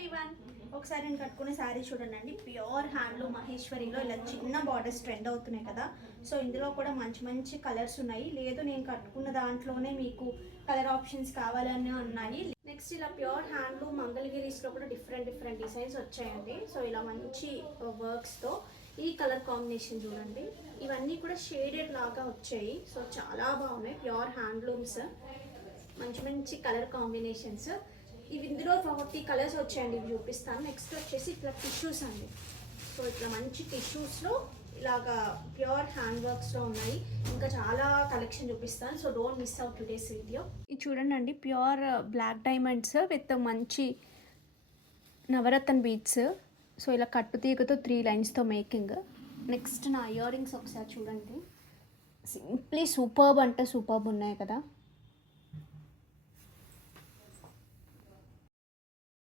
Everyone, ఒకసారి నేను కట్టుకునే శారీ చూడండి. ప్యూర్ హ్యాండ్లూమ్ మహేశ్వరిలో ఇలా చిన్న బార్డర్స్ ట్రెండ్ అవుతున్నాయి కదా. సో ఇందులో కూడా మంచి మంచి కలర్స్ ఉన్నాయి. లేదు నేను కట్టుకున్న దాంట్లోనే మీకు కలర్ ఆప్షన్స్ కావాలని ఉన్నాయి. నెక్స్ట్ ఇలా ప్యూర్ హ్యాండ్లూమ్ మంగళగిరీస్లో కూడా డిఫరెంట్ డిజైన్స్ వచ్చాయండి. సో ఇలా మంచి వర్క్స్తో ఈ కలర్ కాంబినేషన్ చూడండి. ఇవన్నీ కూడా షేడెడ్ లాగా వచ్చాయి. సో చాలా బాగున్నాయి. ప్యూర్ హ్యాండ్లూమ్స్, మంచి మంచి కలర్ కాంబినేషన్స్. ఇవి ఇందులో 40 కలర్స్ వచ్చాయండి, ఇవి చూపిస్తాను. నెక్స్ట్ వచ్చేసి ఇట్లా టిష్యూస్ అండి. సో ఇట్లా మంచి టిష్యూస్లో ఇలాగా ప్యూర్ హ్యాండ్ వర్క్స్లో ఉన్నాయి. ఇంకా చాలా కలెక్షన్ చూపిస్తాను. So don't miss out today's video. ఇది చూడండి అండి, ప్యూర్ బ్లాక్ డైమండ్స్ విత్ మంచి నవరత్న బీడ్స్. సో ఇలా కట్టు తీగతో 3 లైన్స్తో మేకింగ్. నెక్స్ట్ నా ఇయర్ రింగ్స్ ఒకసారి చూడండి. సింప్లీ సూపర్బ్ అంటే సూపర్బ్ ఉన్నాయి కదా.